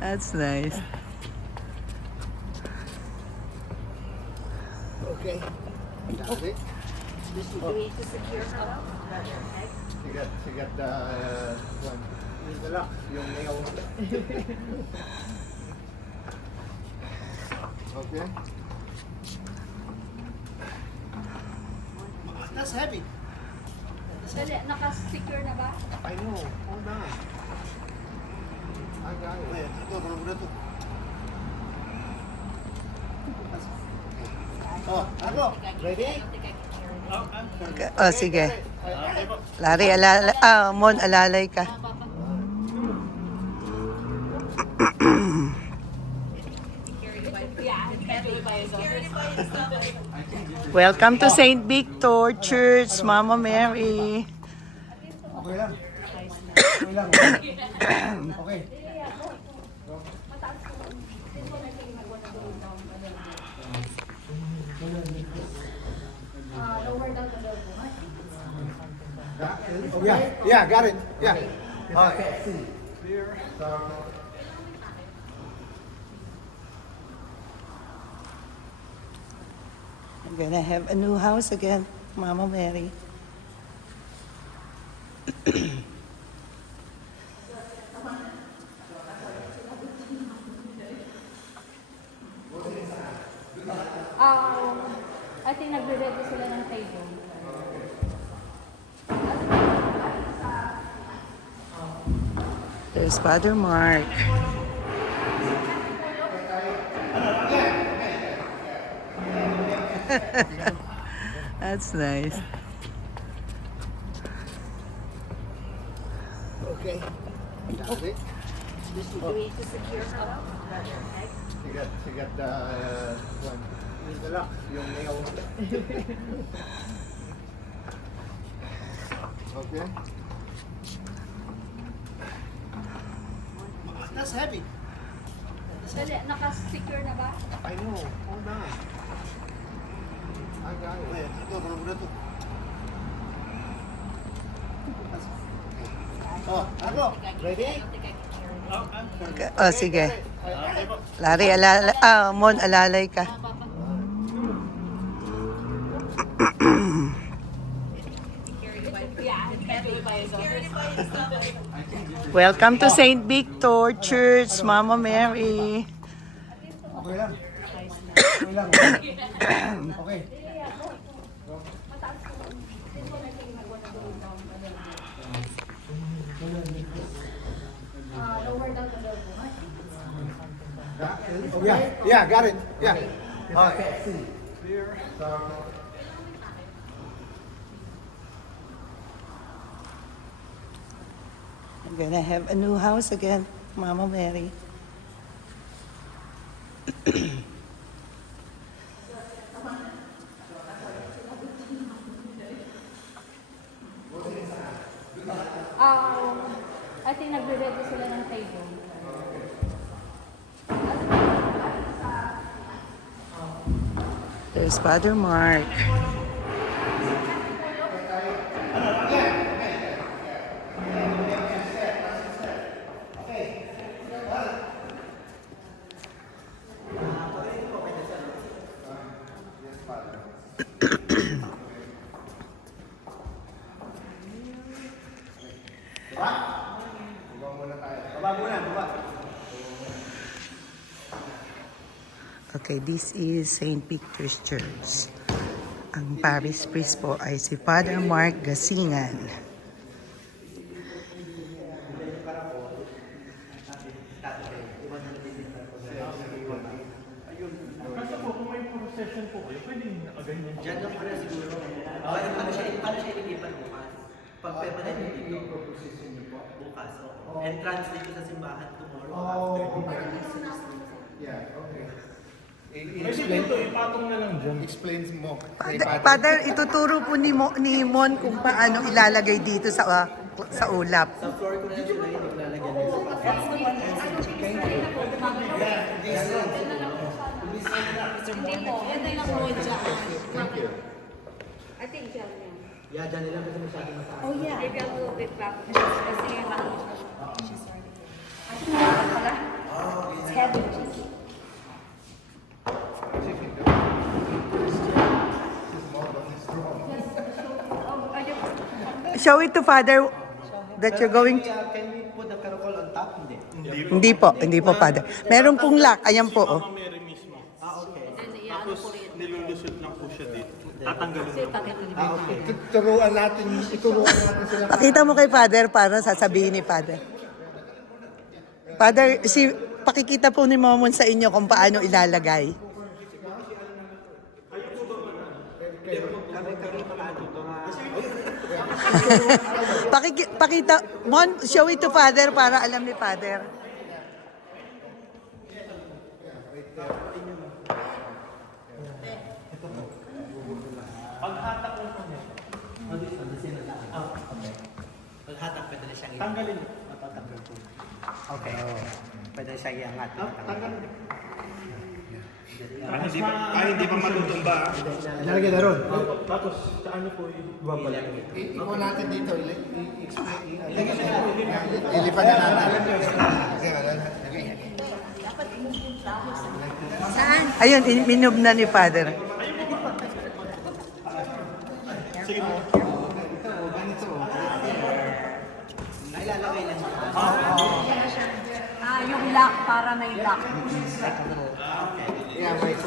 That's nice. Okay. Got it. Do we need to secure her? She got the one. Yung lock, yung nail. Okay. That's heavy. Dali, naka-secure na ba? I know. Hold on. I got it. Wait, ito, muna to. Oh, ako. Ready? Oh, sige. Larry, Mon, alalay ka. Welcome to St. Victor Church, Mama Mary. Okay lang. Okay lang. Okay. Yeah, got it. Yeah. Okay. I'm gonna have a new house again, Mama Mary. I think nagre-ready sila ng table. There's Father Mark. That's nice. Okay. Got it. Do we need to secure her? She got the one. Yung lock, yung nail. Okay. That's heavy. Dali, naka-secure na ba? I know. Hold on. I got it. Wait, ito, muna to. Oh, ako. Ready? Oh, sige. Larry, Mon, alalay ka. Welcome to St. Victor Church, Mama Mary. Okay lang. Okay lang. Okay. Yeah, got it. Yeah. Okay. I'm gonna have a new house again, Mama Mary. I think nagre-ready sila ng table. There's Father Mark. Okay, this is St. Victor's Church. Ang parish priest po ay si Father Mark Gasingan. Kasi po, kung may procession po kayo, pwedeng nakaganyan. Diyan lang pala siguro. Paano siya ilipat bukas? Pag permanent dito, bukas. Entrance dito sa simbahan tomorrow after. Yeah, okay. Pwede dito, ipatong na lang dyan. Explains mo. Father, ituturo po ni Mon kung paano ilalagay dito sa ulap. Sa floor ko na lang sila yung lalagyan dito. Hindi po, yan lang mo dyan. I think dyan yan. Yeah, dyan nila kasi masyadong mataas. Oh yeah. Maybe a little bit back. Kasi show it to Father that you're going to... Can we put the caracol on top? Hindi. Hindi po, Father. Meron pong lock. Ayan po, oh. Mary mismo. Okay. Ano po rin. Nilulusot lang po siya dito. Tatanggalin Kasi takip ni Okay. Turuan natin sila. Pakita mo kay Father para sasabihin ni Father. Father, pakikita po ni Momon sa inyo kung paano ilalagay. Pakita, Mon, show it to Father para alam ni Father. Paghatak, pwede na siyang Tanggalin. Matatanggal po. Okay. Pwede na siyang iangat. Hindi pa matutumba. Ilalagay na ron. Tapos, saan niyo po ibabalik? Ikaw natin dito. Ilipan na natin. Saan? Ayun, minub na ni Father. Nailalagay lang siya. Yung lock para may lock. Yeah, wait.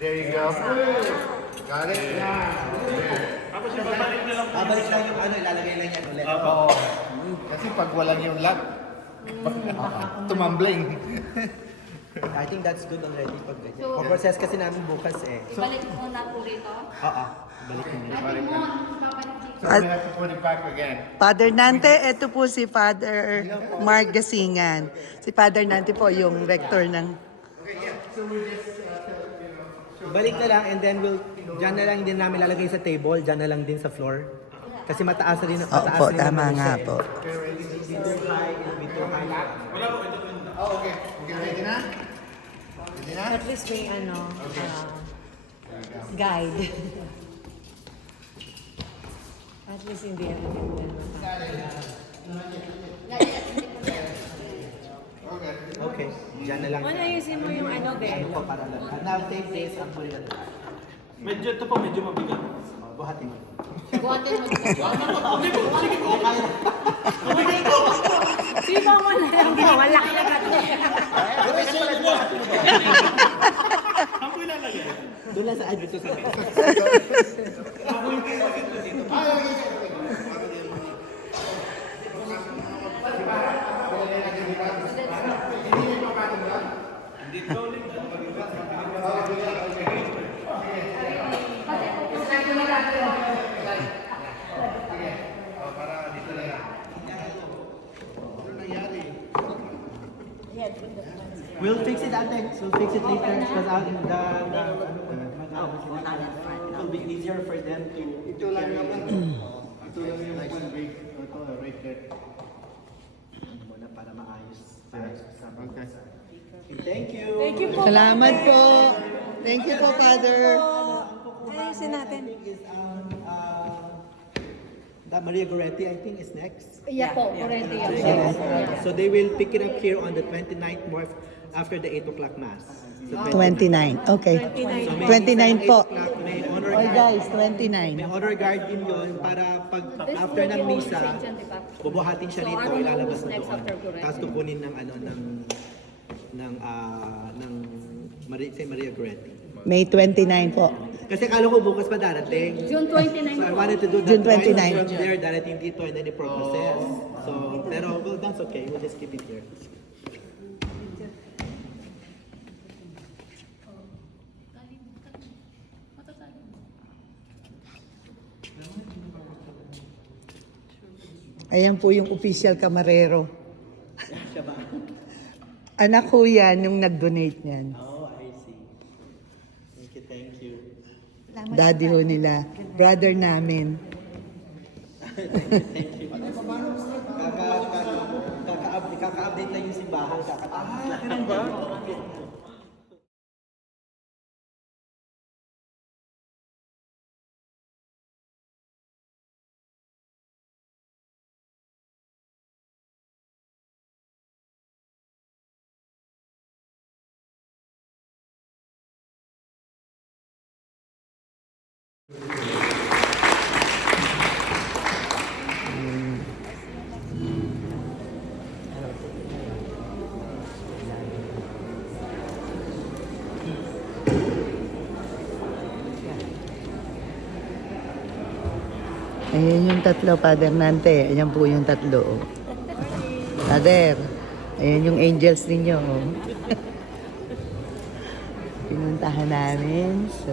There you go. Got it? Tapos ibabalik na lang. Babalik lang yung ano, ilalagay lang yan ulit. Oo. Kasi pag walang yung lock, tumambling. I think that's good already pag ganyan. Process kasi namin bukas eh. Ibalik mo na po rito. Oo. Balik nyo nila. Ate mo, babalik dito. So we have to put it back again. Father Nante, ito po si Father Mark Gasingan. Si Father Nante po yung rector ng... Balik na lang and then dyan na lang din namin lalagay sa table, dyan na lang din sa floor. Kasi mataas rin, mataas Opo, rin tama naman nga siya eh. po. Oh, okay. Okay, ready na? Ready na? At least may guide. At least hindi ano din. Okay, dyan na lang. Ano ayusin mo yung ano, Ano Bel? po para lang. And I'll take this and put it on the Medyo ito po, medyo mabigat. buhatin mo. Buhatin mo. Sino mo na lang ginawa? Laki na ka. Saan po ilalagay? Doon lang sa admin to sa mesa. We'll fix it ate. We'll fix it later because it will be easier for them to Ito lang naman. Ito lang yung one week. Ito, right there. muna para maayos. Okay. Thank you. Thank you po. Salamat po. Thank you po, Father. Ayusin natin. Is that Maria Goretti, I think, is next. Yeah po, already. So they will pick it up here on the 29th more after the 8 o'clock mass. So 29. Okay. 29 po. May honor Oy guard. guys, 29. May honor guard din yun para pag after ng misa, bubuhatin siya rito, ilalabas na doon. Tapos kukunin ng ano ng Maria Goretti. May 29 po. Kasi kala ko bukas pa darating. June 29 So I po. wanted to do that June 29. from there, darating dito and then i-process. So, pero well, that's okay. We'll just keep it here. Ayan po yung official kamarero. Siya ba? Anak ko yan, yung nag-donate niyan. Oh, I see. Thank you, thank you. Daddy ho nila. Brother namin. Kaka-update lang yung simbahan. Ganun ba? Ayan yung tatlo, Father Nante. Ayan po yung tatlo. Oh. Father, ayan yung angels ninyo. Oh. Pinuntahan namin sa...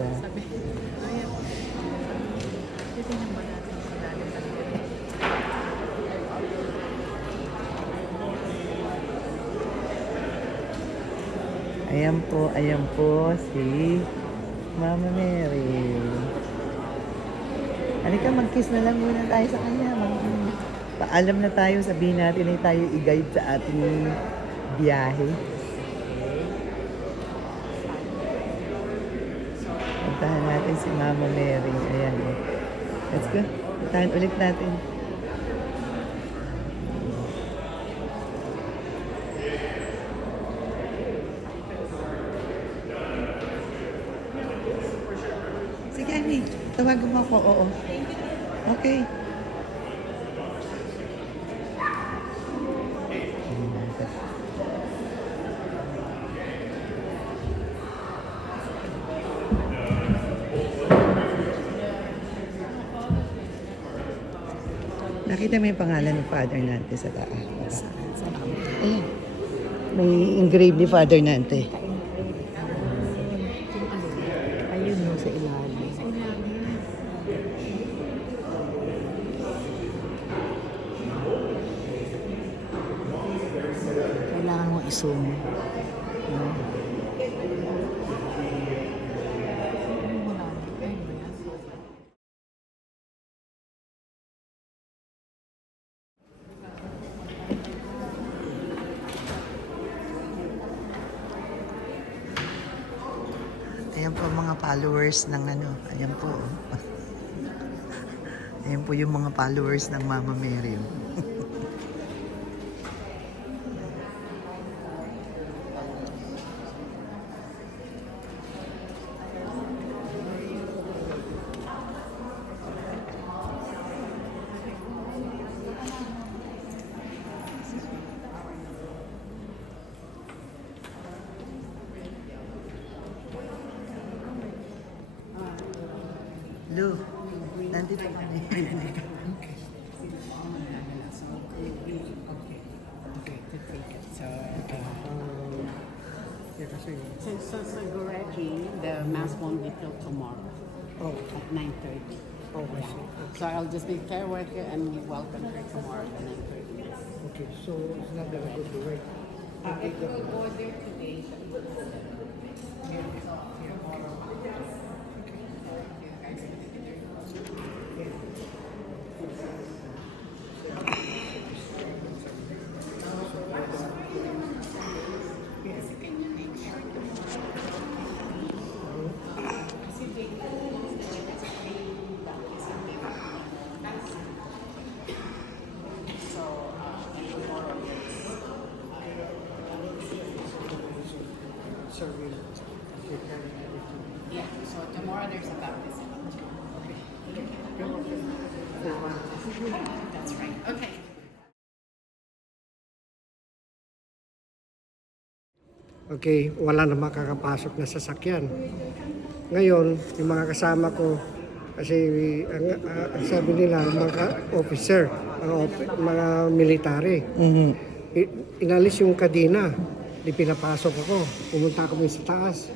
ayan po si Mama Mary. Halika, mag-kiss na lang muna tayo sa kanya. Paalam na tayo, sabihin natin ay tayo i-guide sa ating biyahe. Puntahan natin si Mama Mary. Ayan. Let's go. Puntahan ulit natin. Sige, Annie. Tawagan mo ako. Oo. Okay. Nakita mo yung pangalan ng Father Nante sa taas. Ayan. May engrave ni Father Nante. Ayun mo sa ilalim. Kailangan mo i-zoom. Ayan po ang mga followers ng ano. Ayan po. Ayan po yung mga followers ng Mama Mary. Lu, nandito kami. So Goretti, the mass won't be till tomorrow. At 9:30. Yeah. So I'll just be fair worker and we welcome her tomorrow at 9:30. Okay, so it's not gonna go to work. It will go there today. So we'll take care of everything. Yeah, so tomorrow there's a baptism. That's right. Okay. Okay, wala na makakapasok na sasakyan. Ngayon, yung mga kasama ko, kasi ang sabi nila, mga officer, mga military, inalis yung kadena, di pinapasok ako, pumunta kami sa taas.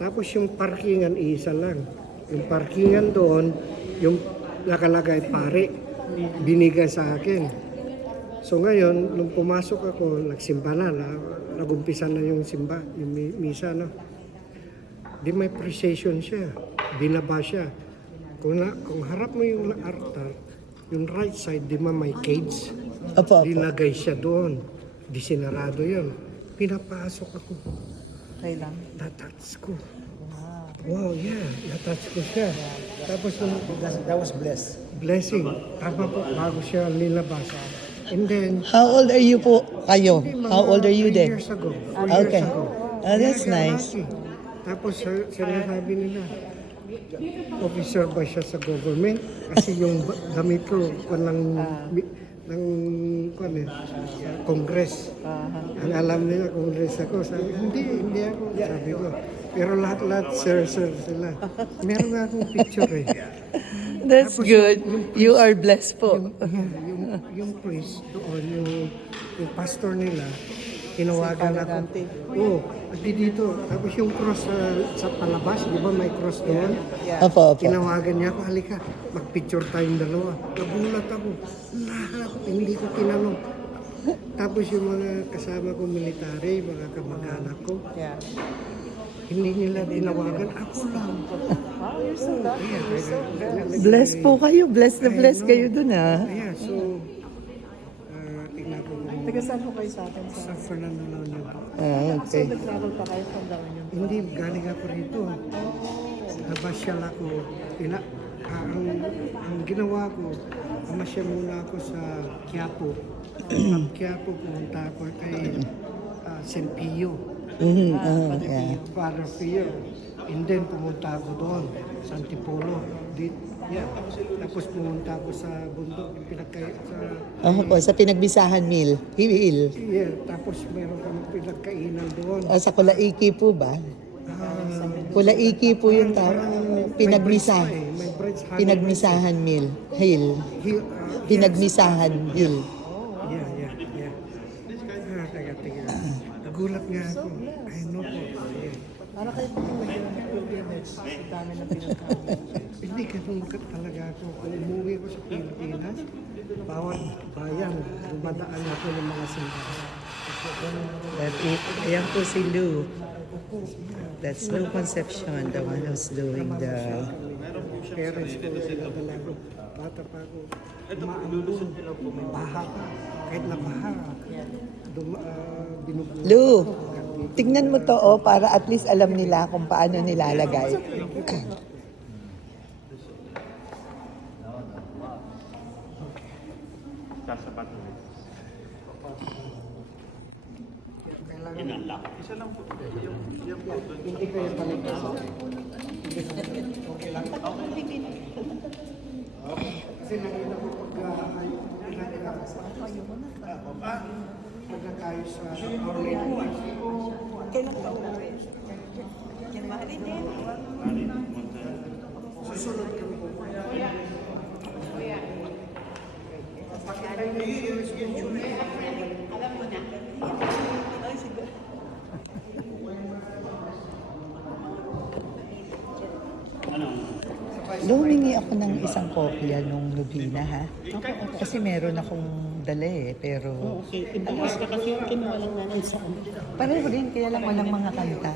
Tapos yung parkingan, isa lang. Yung parkingan doon, yung nakalagay pare, binigay sa akin. So ngayon, nung pumasok ako, nagsimba na, nagumpisa na yung simba, yung misa, no? Di may procession siya, binaba siya. Kung harap mo yung altar, yung right side, di may cage, Opo, opo. dinagay siya doon, di sinarado yun. Pinapasok ako, Okay lang. natouch ko. Wow, yeah, natouch ko siya. Tapos nung That was blessed. blessing, tama po, bago siya nilabas. And then, How old are you po kayo? How old are you 3 then? years ago. 4 Okay. years ago. Oh, that's Kaya nice. lucky. Tapos sinasabi nila, officer ba siya sa government? Kasi yung damit ko, ng Congress. Ang alam nila, Congress ako. Sabi, hindi ako. Sabi ko. Pero lahat-lahat, sir, sila. Meron nga akong picture eh. That's good. You are blessed po. Yung priest doon, yung pastor nila, tinawagan ako. Oo, di dito. Tapos yung cross sa palabas, di ba may cross doon? Opo, opo. Tinawagan niya ako, halika, mag-picture tayong dalawa. Nagulat ako. Lahat, hindi ko tinanong. Tapos yung mga kasama ko military, mga kamag-anak ko, hindi nila tinawagan. Ako lang. Wow, you're so lucky. Blessed po kayo. Blessed na blessed kayo dun, ha? Yeah, so, tingnan ko. Taga saan po kayo sa atin? Sa Fernando La Union po. Okay. Nag-travel pa kayo from La Union? Hindi, galing ako rito. Nabasyal ako. Ang ginawa ko, namasyal muna ako sa Quiapo. Ang Quiapo, pumunta ako kay St. Pio. Yeah. Father Pio. And then pumunta ako doon, sa Antipolo. Yeah. Tapos pumunta ako sa bundok, Sa Pinagbisahan Mill. Hill. Yeah, tapos meron kami pinagkainan doon. Sa Kulaiki po ba? Kulaiki po yung Pinagmisahan. May breads, honey Pinagmisahan Mill. Hill. bread. Pinagmisahan Hill. Yeah. Teka. Nagulat nga ako. I know po. Yeah. Para kayo po yung pilgrimage sa dami ng pinagkain. Hindi ganun talaga ako. Kung umuwi ko sa Pilipinas, bawat bayan, dumadaan ako ng mga simbahan. Ayan po si Lou. That's Lou Concepcion, the one who's doing the... Parents ko, nadala ko. Bata pa ako. Umaambon. May baha pa. Kahit na baha, binubuo. Lou, tignan mo to para at least alam nila kung paano nilalagay. Sasapat mo. Hindi ko yung paligid. Okay lang. Kasi nakita ko pagkakayos sa Our Lady. Kailan ka uwi? Yan ba? Susunod kami po. Lumingi ako ng isang kopya nung Lubina, ha? Kasi meron akong dala pero... Okay, ibawas ka kasi yung kinuha lang namin sa Pareho din, kaya lang walang mga kanta.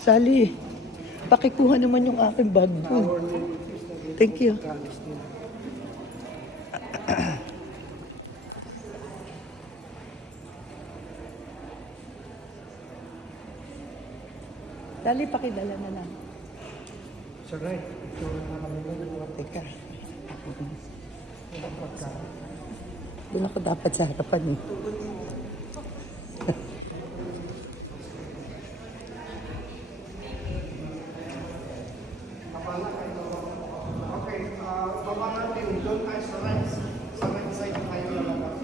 Sally, pakikuha naman yung aking bag po. Thank you. Sally, pakidala na lang. So right, ito na kami ngayon. Teka. Doon ako dapat sa harapan. Okay, baba natin. Doon tayo sa right. Sa right side tayo lalabas.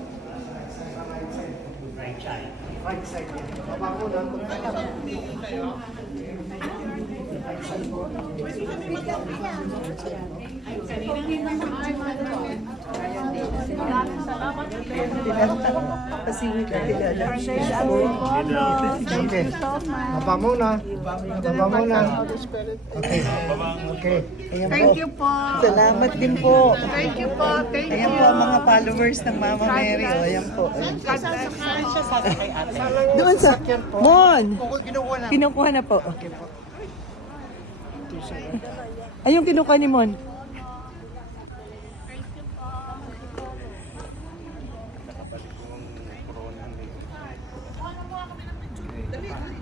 Sa right side. Right side. Right side. Baba ko na. Kasi kilala. Okay. Baba muna. Baba muna. Okay. Okay. Thank you po. Salamat din po. Thank you po. Thank Ayan po ang mga followers ng Mama Mary. O, ayan po. Doon sa... Mon! Kinukuha na po. Ay, yung kinukuha ni Mon.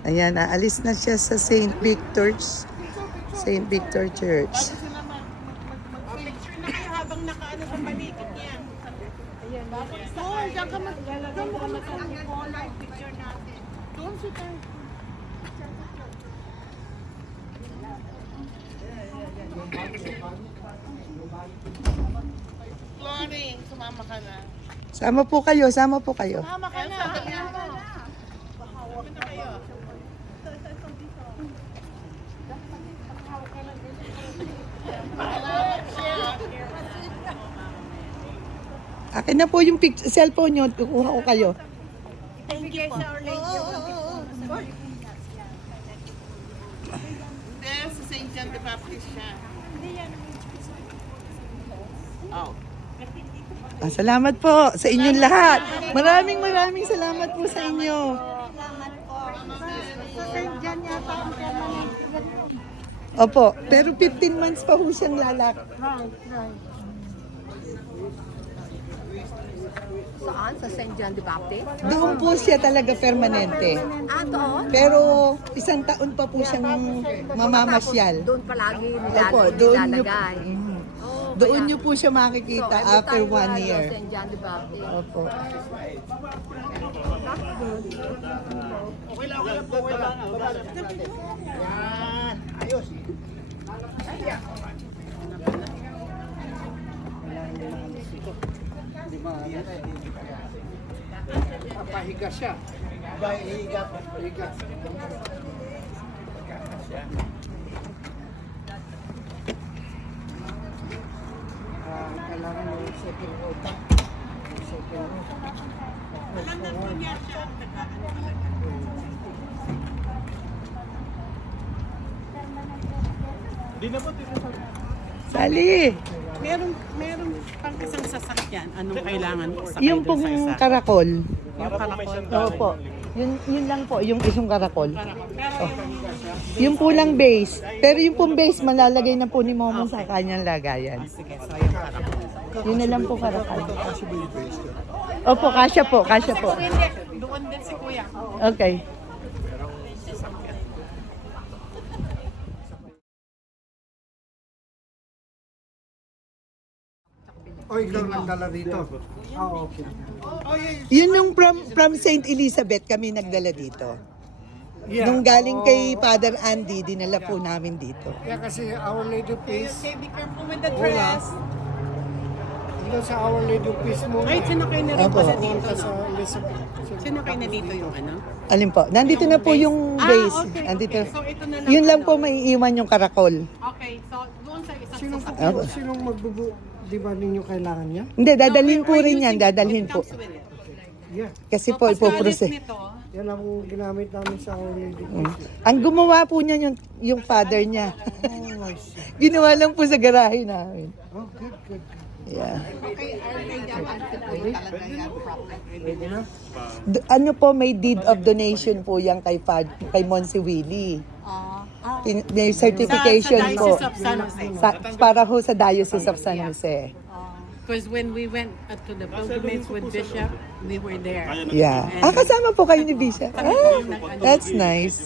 Ayan, aalis na siya sa St. Victor's. St. Victor Church. Picture na kayo habang nakaano sa paligid niya. Ayan. Doon, diyan ka mag-live picture natin. Doon si tayo. Floring, sumama ka na. Sama po kayo, sama po kayo. Sumama ka na. kayo. Akin na po yung cellphone nyo. Kukuha ko kayo. Thank you sa Our Lady of Hindi, sa St. John the Baptist siya. Salamat po sa inyong lahat. Maraming salamat po sa inyo. Opo, pero 15 months pa po siyang lalak. Saan? Sa St. John the Baptist? Doon po siya talaga permanente. Doon? Pero isang taon pa po siyang mamamasyal. Doon palagi Opo, doon nyo, nilalagay. doon nyo po siya makikita after 1 year. St. John the Baptist. Opo. Ayos. Papahiga siya. Higa. Pahiga. Kailangan mo yung second row. Second row. Walang nagpunya siya. Di na po, Sali! Meron pang isang sasakyan. Anong kailangan ko sa Yung pong karakol. para po may siyang Opo. Yun lang po, yung isang karakol. Pero Yung po lang base. Pero yung pong base, malalagay na po ni Momo sa kanyang lagayan. sige, so yung karakol. Yun na lang po karakol. Opo, kasya po. Doon din si Kuya. Okay. O, ikaw nagdala dito. Okay. Yun yung from St. Elizabeth kami nagdala dito. Yeah. Nung galing kay Father Andy, dinala po namin dito. Yeah, kasi Our Lady of Peace, Okay, be careful with the dress. dito sa Our Lady of Peace mo, Ay, sinakay na rin Opo. pala dito. punta sa Elizabeth. Sinakay na dito yung ano? Alin po? Nandito na po yung base. Okay. Nandito. So, ito na lang. Yun lang ano. po may iwan yung karakol. Okay, so doon sa isang Sinong, sasakyan. sinong magbubu, di ba ninyo kailangan niya? Hindi, dadalhin po rin yan. Dadalhin po. Yeah. Kasi po ipoprocess. Yan ang ginamit namin sa Our Lady of Peace. Ang gumawa po niya yung father niya. Ginawa lang po sa garahe namin. Oh, good, good. Yeah. Pwede na? Ano po, may deed of donation po yan kay Monsi Willie. May certification po. Sa Diocese of San Jose. Para ho sa Diocese of San Jose. Because when we went to the pilgrimage with Bishop, we were there. Yeah. kasama po kayo ni Bishop. That's nice.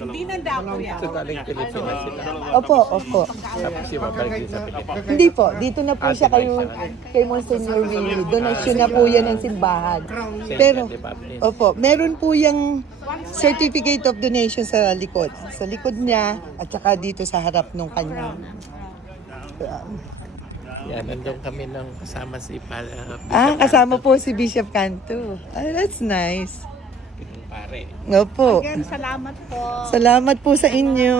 Hindi na daw yan. Opo. Pagkagay na, Hindi po, dito na po siya kay Monsignor Willie. Donation na po yan ng simbahan. Pero, opo, meron po yung certificate of donation sa likod. Sa likod niya, at saka dito sa harap ng kanyang. Yan, nandun kami nang kasama si Kasama po si Bishop Cantu. That's nice. yung pare. Opo. Again, salamat po. Salamat po sa inyo.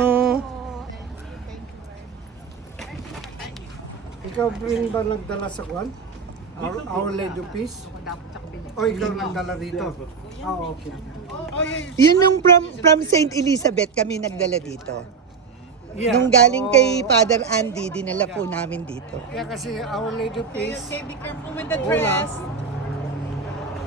ikaw rin ba nagdala sa kwan? Our Lady of Peace? O, ikaw nagdala dito? Okay. Yun yung from St. Elizabeth kami nagdala dito. Yeah. Nung galing kay Father Andy, dinala po namin dito. Yeah, kasi Our Lady of Peace, Okay, be careful with the dress.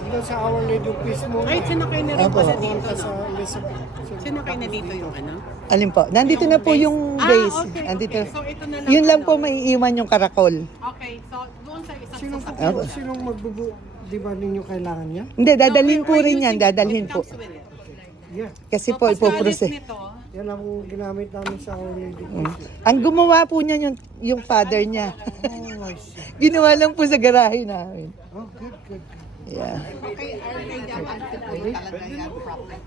dito sa Our Lady of Peace mo, Ay, sinakay na rin Opo. pala dito. punta sa No? Elizabeth. Sinakay na dito yung ano? Alin po? Nandito na po yung base. Okay, Nandito. okay. So, ito na lang. Yun lang ano. po may iwan yung karakol. Okay, so doon sa isang Sinong, sasakyan. sinong magbubu, di ba ninyo kailangan niya? Hindi, dadalhin po rin yan. Dadalhin po. Yeah. Kasi po ipoprocess. Nito, Yan ang ginamit namin sa Our Lady of Peace. Ang gumawa po niya yung father niya. Ginawa lang po sa garahe namin. Oh, good, good. Yeah.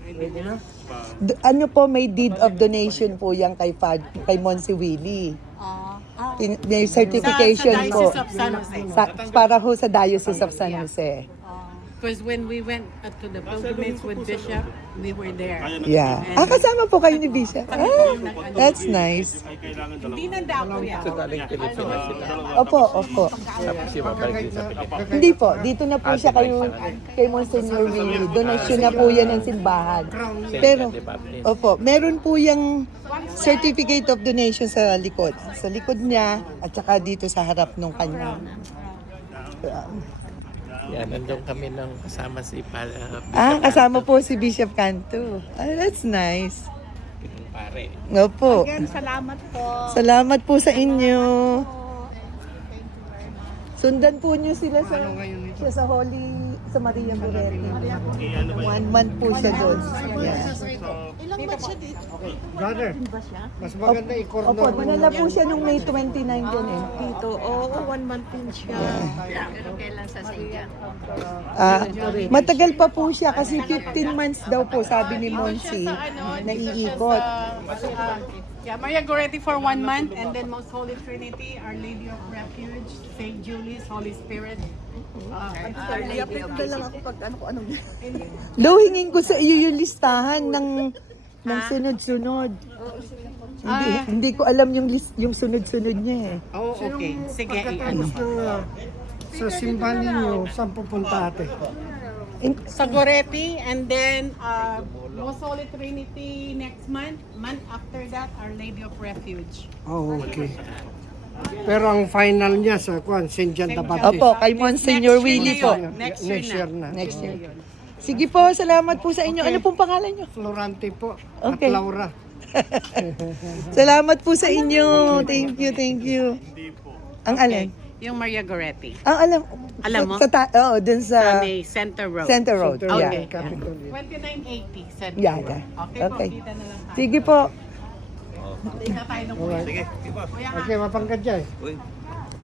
Pwede na? Ano po, may deed of donation po yan kay Monsi Willie. May certification sa po. Diocese of San Jose. Para ho sa Diocese of San Jose. Because when we went to the pilgrimage with Bishop, we were there. Yeah. Kasama po kayo ni Bishop. That's nice. Hindi na daw yan. So, galing Pilipinas sila. Opo. Tapos yung babalik din sa Pilipinas. Hindi po, dito na po siya kay Monsignor Willie. Donasyon na po yan ng simbahan. Pero, opo, meron po yung certificate of donation sa likod. Sa likod niya at saka dito sa harap ng kanya. Yan, nandun kami ng kasama si Kasama po si Bishop Cantu. That's nice. Yung pare. Opo. Again, salamat po. Salamat po sa inyo. Sundan po niyo sila sa sa Maria Goretti. 1 month po siya doon. Yeah. Ilang months siya dito? Brother, mas maganda i-corner Opo, dinala po siya nung May 29 doon eh. Dito, oo, 1 month din siya. Pero kailan sa St. John? Matagal pa po siya kasi 15 months daw po sabi ni Monsi na iikot. Yeah, Maria Goretti for 1 month, and then Most Holy Trinity, Our Lady of Refuge, St. Julie's, Holy Spirit. Our Lady of Lo, hingin ko sa iyo yung listahan ng sunod-sunod. Hindi ko alam yung sunod-sunod niya eh. Oh, okay. Sige, Pagkatapos ng sa simbahan ninyo, saan pupunta ate? Sa Goretti, and then Most Holy Trinity next month. Month after that, Our Lady of Refuge. Oh, okay. Pero ang final niya sa St. John the Baptist. Opo, kay Monsignor Willie po. Next Year na. Next year. Sige po, salamat po sa inyo. Ano pong pangalan niyo? Florante po. Okay. At Laura. Salamat po sa inyo. Thank you. Ang alin? Yung Maria Goretti. Ang Alam mo? Dun Sa sa may Center Road. Center Road. Okay. Yeah. Capitol. 2980 Center Yeah, Road. yeah. Okay. Kita na lang tayo. Sige po. Tingnan tayo ng Alright. Okay, mapangkad dyan.